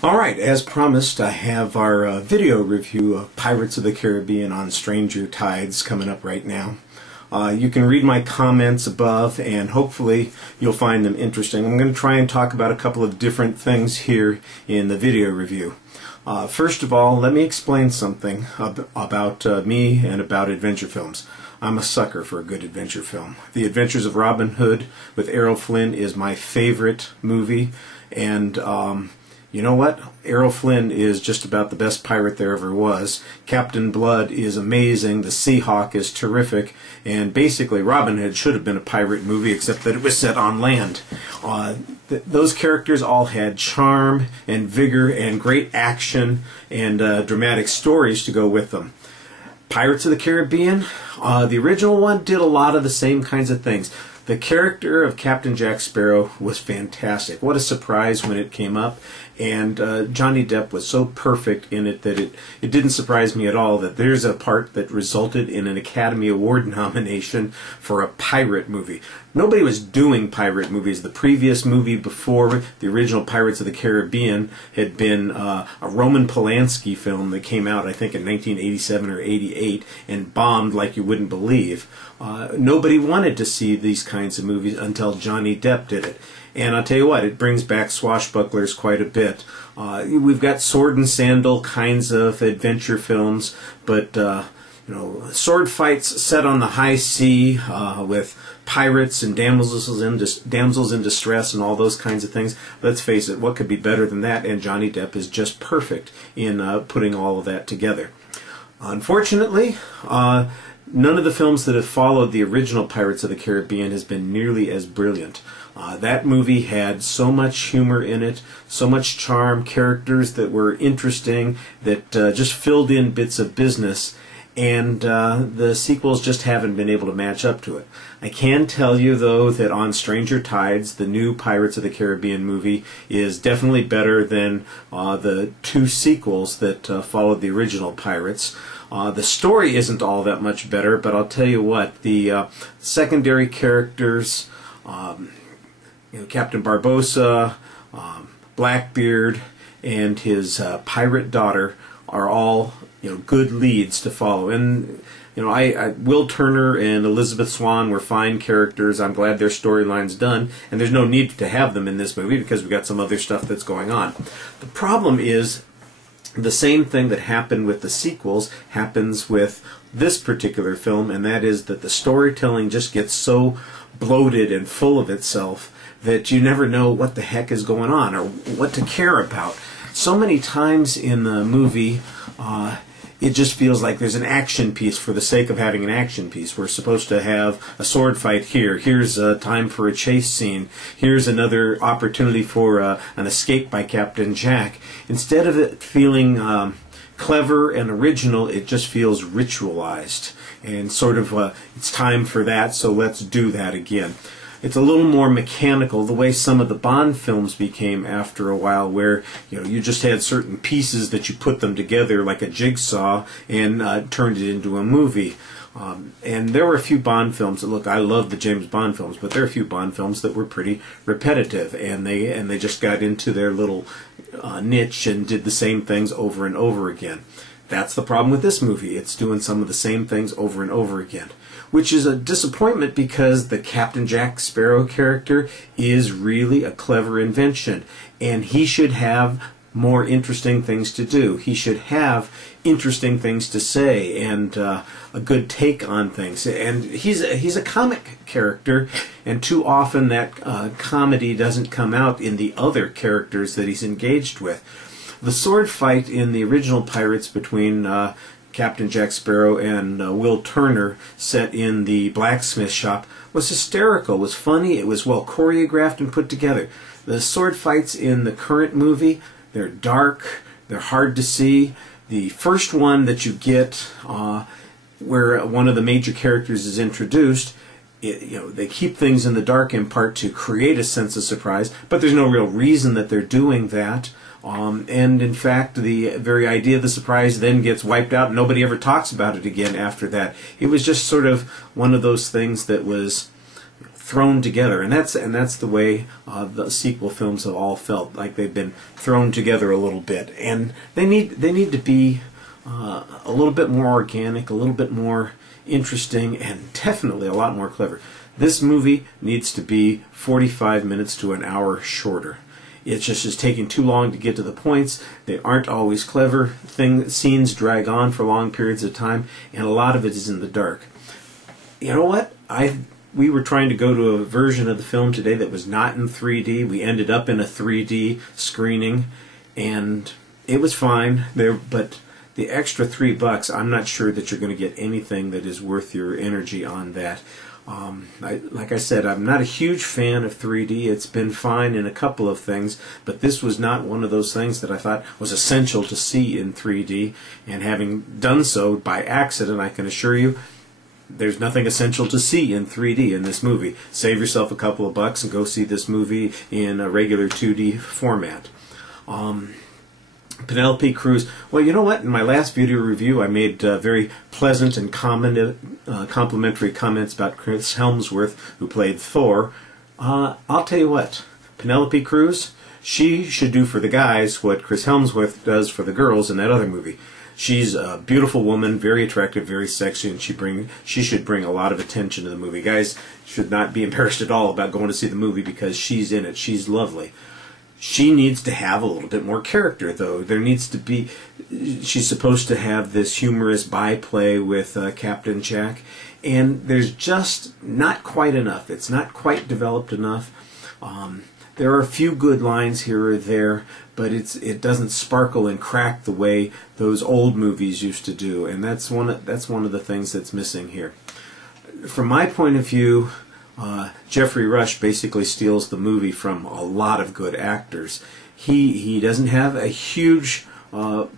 Alright, as promised, I have our video review of Pirates of the Caribbean on Stranger Tides coming up right now. You can read my comments above and hopefully you'll find them interesting. I'm going to try and talk about a couple of different things here in the video review. First of all, let me explain something about me and about adventure films. I'm a sucker for a good adventure film. The Adventures of Robin Hood with Errol Flynn is my favorite movie, and you know what? Errol Flynn is just about the best pirate there ever was. Captain Blood is amazing, the Seahawk is terrific, and basically Robin Hood should have been a pirate movie except that it was set on land. Those characters all had charm and vigor and great action and dramatic stories to go with them. Pirates of the Caribbean, the original one did a lot of the same kinds of things. The character of Captain Jack Sparrow was fantastic. What a surprise when it came up. And Johnny Depp was so perfect in it that it didn't surprise me at all that there's a part that resulted in an Academy Award nomination for a pirate movie. Nobody was doing pirate movies. The previous movie before the original Pirates of the Caribbean had been a Roman Polanski film that came out, I think, in 1987 or 88 and bombed like you wouldn't believe. Nobody wanted to see these kinds of movies until Johnny Depp did it. And I'll tell you what, it brings back swashbucklers quite a bit. We've got sword and sandal kinds of adventure films, but you know, sword fights set on the high sea with pirates and damsels in distress and all those kinds of things. Let's face it, what could be better than that? And Johnny Depp is just perfect in putting all of that together. Unfortunately, none of the films that have followed the original Pirates of the Caribbean has been nearly as brilliant. That movie had so much humor in it, so much charm, characters that were interesting, that just filled in bits of business, and the sequels just haven't been able to match up to it. I can tell you, though, that on Stranger Tides, the new Pirates of the Caribbean movie is definitely better than the two sequels that followed the original Pirates. The story isn't all that much better, but I'll tell you what, the secondary characters, you know, Captain Barbossa, Blackbeard, and his pirate daughter are all, you know, good leads to follow. And you know, Will Turner and Elizabeth Swann were fine characters. I'm glad their storyline's done, and there's no need to have them in this movie because we've got some other stuff that's going on. The problem is the same thing that happened with the sequels happens with this particular film, and that is that the storytelling just gets so bloated and full of itself that you never know what the heck is going on or what to care about. So many times in the movie, it just feels like there's an action piece for the sake of having an action piece. We're supposed to have a sword fight here. Here's a time for a chase scene. Here's another opportunity for an escape by Captain Jack. Instead of it feeling clever and original, it just feels ritualized. And sort of, it's time for that, so let's do that again. It's a little more mechanical, the way some of the Bond films became after a while, where you know you just had certain pieces that you put them together like a jigsaw and turned it into a movie. And there were a few Bond films that, look, I love the James Bond films, but there are a few Bond films that were pretty repetitive, and they just got into their little niche and did the same things over and over again. That's the problem with this movie. It's doing some of the same things over and over again, which is a disappointment because the Captain Jack Sparrow character is really a clever invention, and he should have more interesting things to do. He should have interesting things to say and a good take on things. And he's a comic character, and too often that comedy doesn't come out in the other characters that he's engaged with. The sword fight in the original Pirates between Captain Jack Sparrow and Will Turner, set in the blacksmith shop, was hysterical, was funny, it was well choreographed and put together. The sword fights in the current movie, they're dark, they're hard to see. The first one that you get, where one of the major characters is introduced, you know, they keep things in the dark in part to create a sense of surprise, but there's no real reason that they're doing that. And in fact, the very idea of the surprise then gets wiped out and nobody ever talks about it again after that. It was just sort of one of those things that was thrown together, and that's the way the sequel films have all felt, like they've been thrown together a little bit, and they need to be a little bit more organic, a little bit more interesting, and definitely a lot more clever. This movie needs to be 45 minutes to an hour shorter. It's just taking too long to get to the points. They aren't always clever. Scenes drag on for long periods of time, and a lot of it is in the dark. You know what? We were trying to go to a version of the film today that was not in 3D. We ended up in a 3D screening, and it was fine there, but the extra $3, I'm not sure that you're going to get anything that is worth your energy on that. Like I said, I'm not a huge fan of 3D. It's been fine in a couple of things, but this was not one of those things that I thought was essential to see in 3D. And having done so by accident, I can assure you, there's nothing essential to see in 3D in this movie. Save yourself a couple of bucks and go see this movie in a regular 2D format. Penelope Cruz. Well, you know what? In my last video review, I made very pleasant and complimentary comments about Chris Hemsworth, who played Thor. I'll tell you what, Penelope Cruz, she should do for the guys what Chris Hemsworth does for the girls in that other movie. She's a beautiful woman, very attractive, very sexy, and she should bring a lot of attention to the movie. Guys should not be embarrassed at all about going to see the movie because she's in it. She's lovely. She needs to have a little bit more character, though. There needs to be... She's supposed to have this humorous byplay with Captain Jack, and there's just not quite enough. It's not quite developed enough. There are a few good lines here or there, but it doesn't sparkle and crack the way those old movies used to do, and that's one of the things that's missing here. From my point of view, Jeffrey Rush basically steals the movie from a lot of good actors. He doesn't have a huge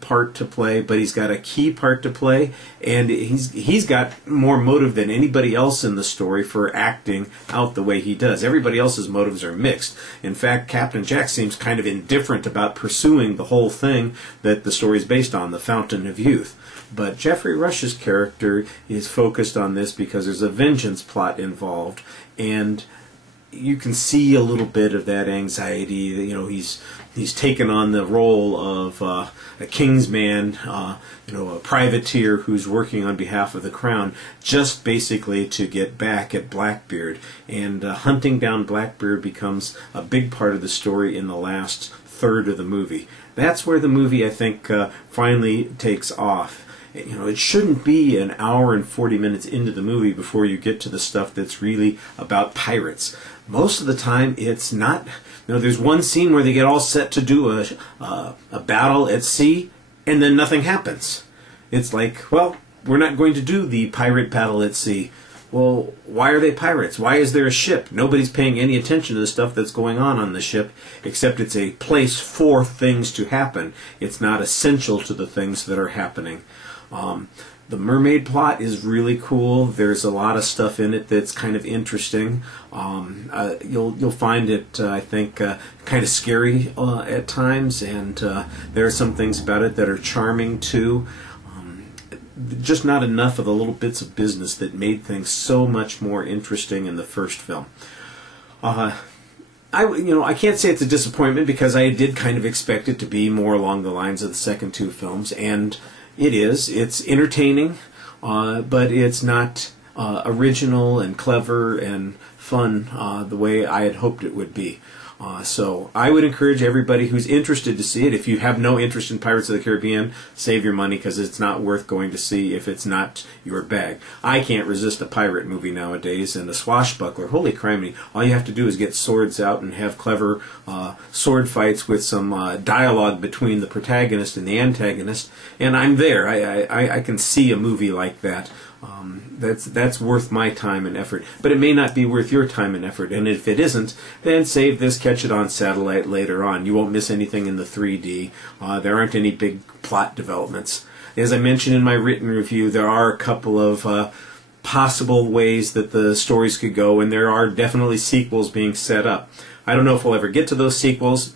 part to play, but he's got a key part to play, and he's got more motive than anybody else in the story for acting out the way he does. Everybody else's motives are mixed. In fact, Captain Jack seems kind of indifferent about pursuing the whole thing that the story is based on, the Fountain of Youth. But Jeffrey Rush's character is focused on this because there's a vengeance plot involved, and you can see a little bit of that anxiety. You know, he's taken on the role of a king's man, you know, a privateer who's working on behalf of the crown, just basically to get back at Blackbeard. And hunting down Blackbeard becomes a big part of the story in the last third of the movie. That's where the movie, I think, finally takes off. You know, it shouldn't be an hour and 40 minutes into the movie before you get to the stuff that's really about pirates. Most of the time, it's not. You know, there's one scene where they get all set to do a battle at sea, and then nothing happens. It's like, well, we're not going to do the pirate battle at sea. Well, why are they pirates? Why is there a ship? Nobody's paying any attention to the stuff that's going on the ship, except it's a place for things to happen. It's not essential to the things that are happening. The mermaid plot is really cool. There's a lot of stuff in it that's kind of interesting. You'll find it, I think, kind of scary at times, and there are some things about it that are charming too. Just not enough of the little bits of business that made things so much more interesting in the first film. I can't say it's a disappointment because I did kind of expect it to be more along the lines of the second two films, and it is. It's entertaining, but it's not original and clever and fun the way I had hoped it would be. So I would encourage everybody who's interested to see it. If you have no interest in Pirates of the Caribbean, save your money because it's not worth going to see if it's not your bag. I can't resist a pirate movie nowadays, and a swashbuckler, holy criminy, all you have to do is get swords out and have clever sword fights with some dialogue between the protagonist and the antagonist, and I'm there. I can see a movie like that. That's worth my time and effort, but it may not be worth your time and effort, and if it isn't, then save this, catch it on satellite later on. You won't miss anything in the 3D. There aren't any big plot developments. As I mentioned in my written review, there are a couple of possible ways that the stories could go, and there are definitely sequels being set up. I don't know if we'll ever get to those sequels.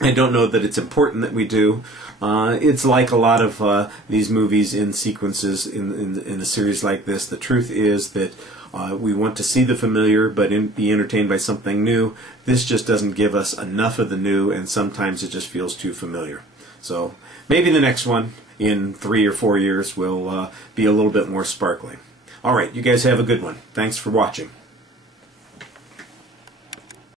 I don't know that it's important that we do. It's like a lot of these movies in sequences in a series like this. The truth is that We want to see the familiar but be entertained by something new. This just doesn't give us enough of the new, and sometimes it just feels too familiar. So maybe the next one in 3 or 4 years will be a little bit more sparkling. Alright, you guys have a good one. Thanks for watching.